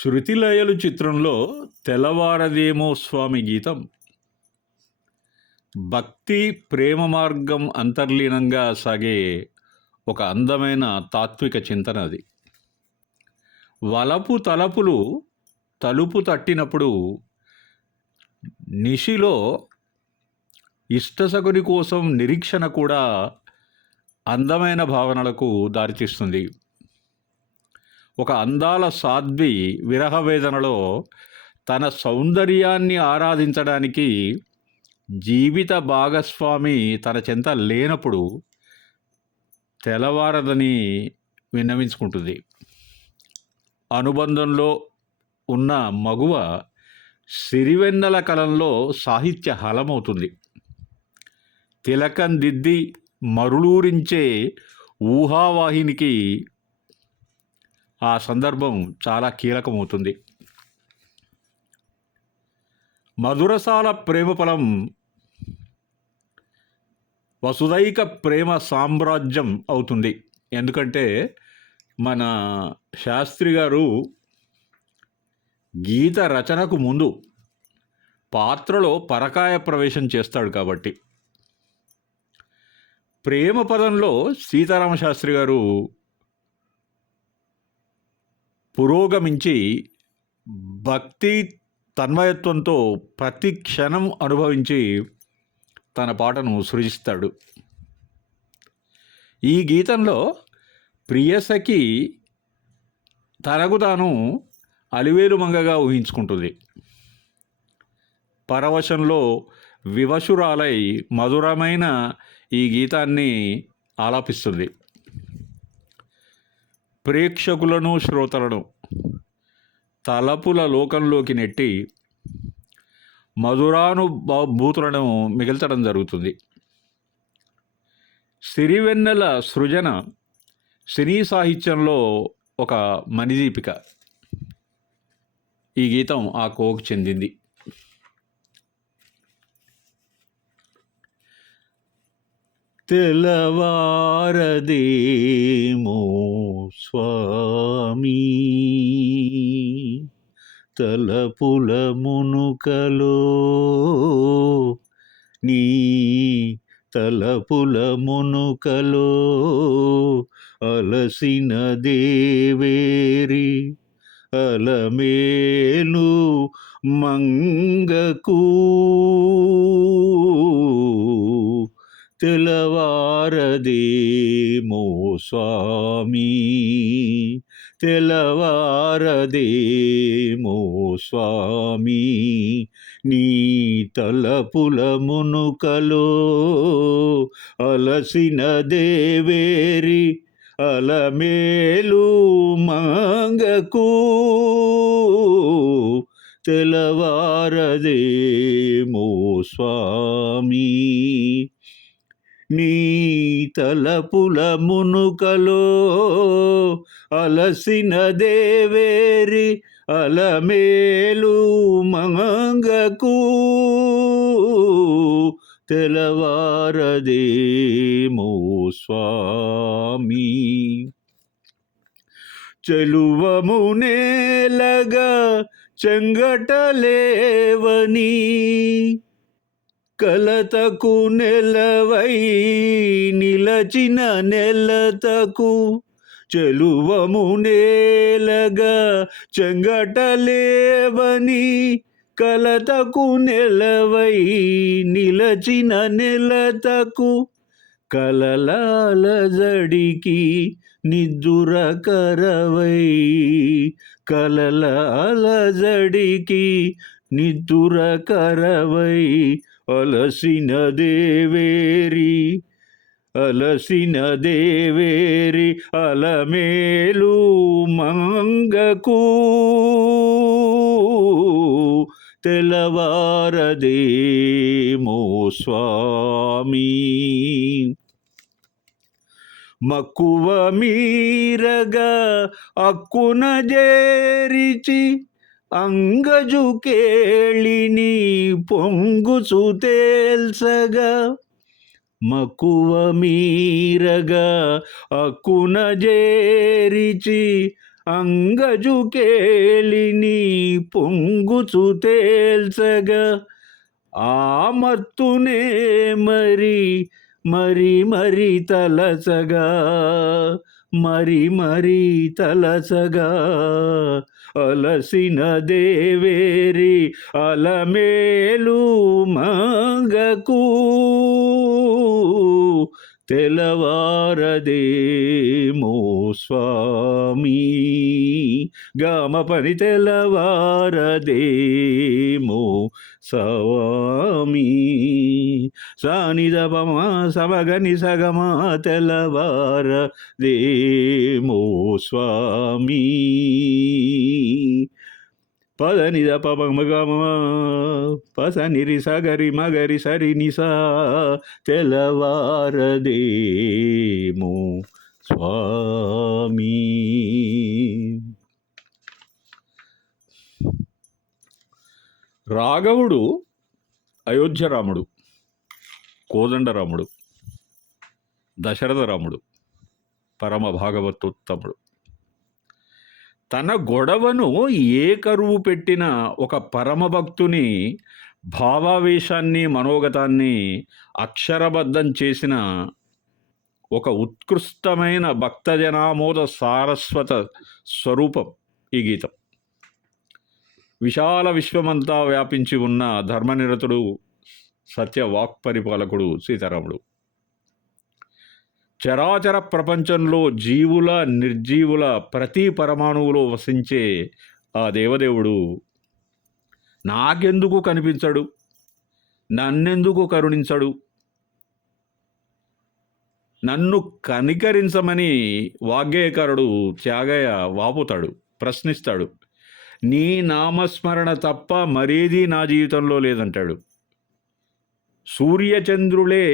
శృతిలయలు చిత్రంలో తెల్లవారదేమో స్వామి గీతం భక్తి ప్రేమ మార్గం అంతర్లీనంగా సాగే ఒక అందమైన తాత్విక చింతన అది. వలపు తలపులు తలుపు తట్టినప్పుడు నిశిలో ఇష్టసకుని కోసం నిరీక్షణ కూడా అందమైన భావనలకు దారితీస్తుంది. ఒక అందాల సాధ్వి విరహ వేదనలో తన సౌందర్యాన్ని ఆరాధించడానికి జీవిత భాగస్వామి తన చెంత లేనప్పుడు తెల్లవారదని విన్నవించుకుంటుంది. అనుబంధంలో ఉన్న మగువ సిరివెన్నెల కలంలో సాహిత్య హలమవుతుంది. తిలకం దిద్ది మరులూరించే ఊహావాహినికి ఆ సందర్భం చాలా కీలకమవుతుంది. మధురసాల ప్రేమఫలం వసుదైక ప్రేమ సామ్రాజ్యం అవుతుంది. ఎందుకంటే మన శాస్త్రి గారు గీత రచనకు ముందు పాత్రలో పరకాయ ప్రవేశం చేస్తాడు కాబట్టి. ప్రేమ పదంలో సీతారామ శాస్త్రి గారు పురోగమించి భక్తి తన్మయత్వంతో ప్రతి క్షణం అనుభవించి తన పాటను సృజిస్తాడు. ఈ గీతంలో ప్రియసఖి తనకు తాను అలివేలు మంగగా ఊహించుకుంటుంది. పరవశంలో వివశురాలై మధురమైన ఈ గీతాన్ని ఆలాపిస్తుంది. ప్రేక్షకులను శ్రోతలను తలపుల లోకంలోకి నెట్టి మధురానుభూతులను మిగల్చడం జరుగుతుంది. సిరివెన్నెల సృజన సినీ సాహిత్యంలో ఒక మణిదీపిక. ఈ గీతం ఆ కోకు చెందింది. తెల్లవారదేమో స్వామి తలపుల మునుకలో నీ తలపుల మునుకలో అలసిన దేవేరి అలమేలు మంగకు తెల్లవారదేమో స్వామి తెల్లవారదేమో స్వామి నీ తలపుల మునుకలో అలసిన దేవేరి అలమేలు మంగకు తెల్లవారదేమో స్వామి నీ తలపుల మునుకలో అలసిన దేవేరి అలమేలు మంగకు తెల్లవారదేమో స్వామి చెలువమునేలగా చెంగటలేవని కలతకు నెలవై నిలచిన నెలతకు చెలువమునేలగా చెంగటలేవని కలతకు నెలవై నిలచిన నెలతకు కలలాల జడికి నిద్దుర కరవై కలలాల జడికి నిద్దుర కరవై అలసిన దేవేరి అలమేలు మంగకు తెల్లవారదేమో స్వామి మక్కువ మీరగా అక్కున జేరిచి అంగజు కేళిని పొంగుచు తేల్సగా మక్కువ మీరగా అక్కున జేరిచి అంగజుకేలిని పొంగుచు తేల్చగా ఆ మత్తునే మరి మరి మరి తలచగా మరి మరి తలచగా అలసిన దేవేరి అలమేలు మంగకు తెలవారదేమో స్వామి గమపని తెలవారదేమో స్వామి సానిద పమ సమగని సగమ తెలవారదేమో స్వామి పదనిద పమగమ పసనిరి సగరి మగరి సరి నిసా తెలవారదేమో స్వామి. రాఘవుడు అయోధ్యరాముడు, కోదండరాముడు, దశరథరాముడు, పరమ భాగవతోత్తముడు. తన గొడవను ఏ కరువు పెట్టిన ఒక పరమభక్తుని భావావేశాన్ని మనోగతాన్ని అక్షరబద్ధం చేసిన ఒక ఉత్కృష్టమైన భక్తజనామోద సారస్వత స్వరూపం ఈ గీతం. విశాల విశ్వమంతా వ్యాపించి ఉన్న ధర్మనిరతుడు, సత్య వాక్పరిపాలకుడు సీతారాముడు. చరాచర ప్రపంచంలో జీవుల నిర్జీవుల ప్రతి పరమాణువులో వసించే ఆ దేవదేవుడు నాకెందుకు కనిపించడు, నన్నెందుకు కరుణించడు, నన్ను కనికరించమని వాగ్గేయకారుడు త్యాగయ్య వాపుతాడు, ప్రశ్నిస్తాడు. నీ నామస్మరణ తప్ప మరేదీ నా జీవితంలో లేదంటాడు. సూర్యచంద్రులే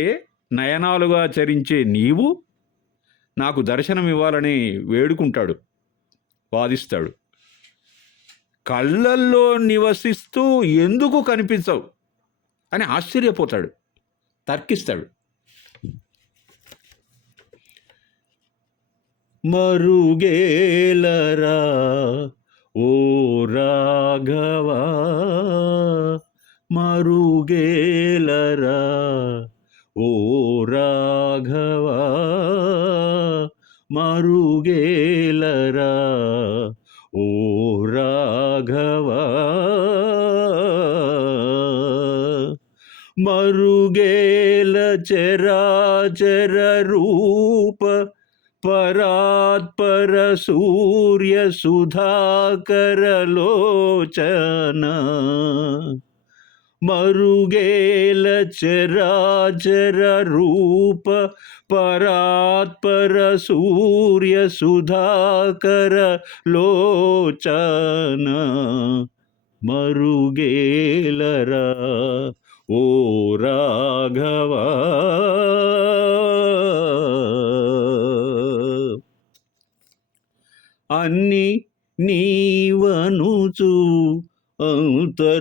నయనాలుగా చరించే నీవు నాకు దర్శనం ఇవ్వాలని వేడుకుంటాడు, వాదిస్తాడు. కళ్ళల్లో నివసిస్తూ ఎందుకు కనిపించవు అని ఆశ్చర్యపోతాడు, తర్కిస్తాడు. మరుగేలరా ఓ రాఘవా, మరుగేలరా ఓ రాఘవా, మరుగేలరా ఓ రాఘవా, మరుగేల చరాచర రూప పరాత్పర సూర్య సుధాకర లోచన, మరుగేల చరాచర రూప పరాత్పర సూర్య సుధాకర లోచన, మరుగేలరా ఓ రాఘవా. అన్ని నీవనుచు అంతరంగమునా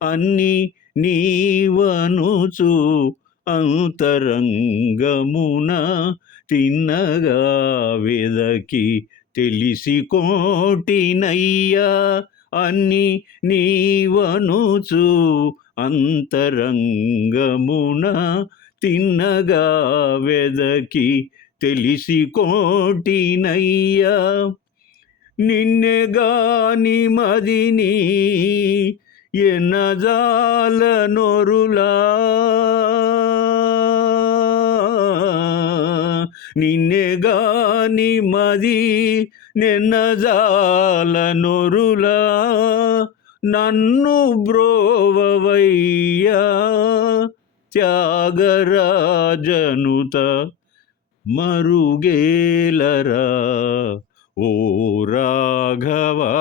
అన్ని నీవనుచు అంతరంగమున తిన్నగా వెదకి తెలిసి కోటినయ్యా, అన్ని నీవనుచు అంతరంగమున తిన్నగా వెదకి తెలిసి కోటినయ్యా, నిన్నెగాని మదిని ఎన్నజాల నొరులా, నిన్నెగాని మది నెన్నజాల నొరులా, నన్ను బ్రోవవయ్యా త్యాగరాజనుత, మరుగేలరా ఓ రాఘవా,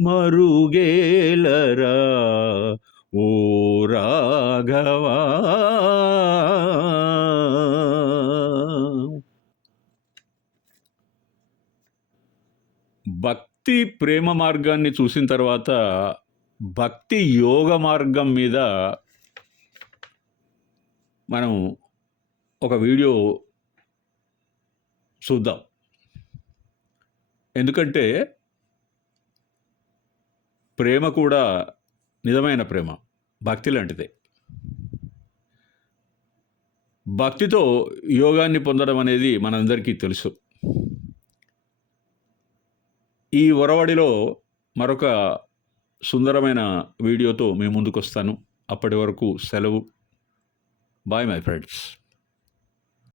మరుగేలరా ఓ రాఘవా. భక్తి ప్రేమ మార్గాన్ని చూసిన తర్వాత భక్తి యోగ మార్గం మీద మనం ఒక వీడియో చూద్దాం. ఎందుకంటే ప్రేమ కూడా నిజమైన ప్రేమ భక్తి లాంటిదే. భక్తితో యోగాన్ని పొందడం అనేది మనందరికీ తెలుసు. ఈ ఒరవడిలో మరొక సుందరమైన వీడియోతో మీ ముందుకొస్తాను. అప్పటి వరకు సెలవు. Bye my friends.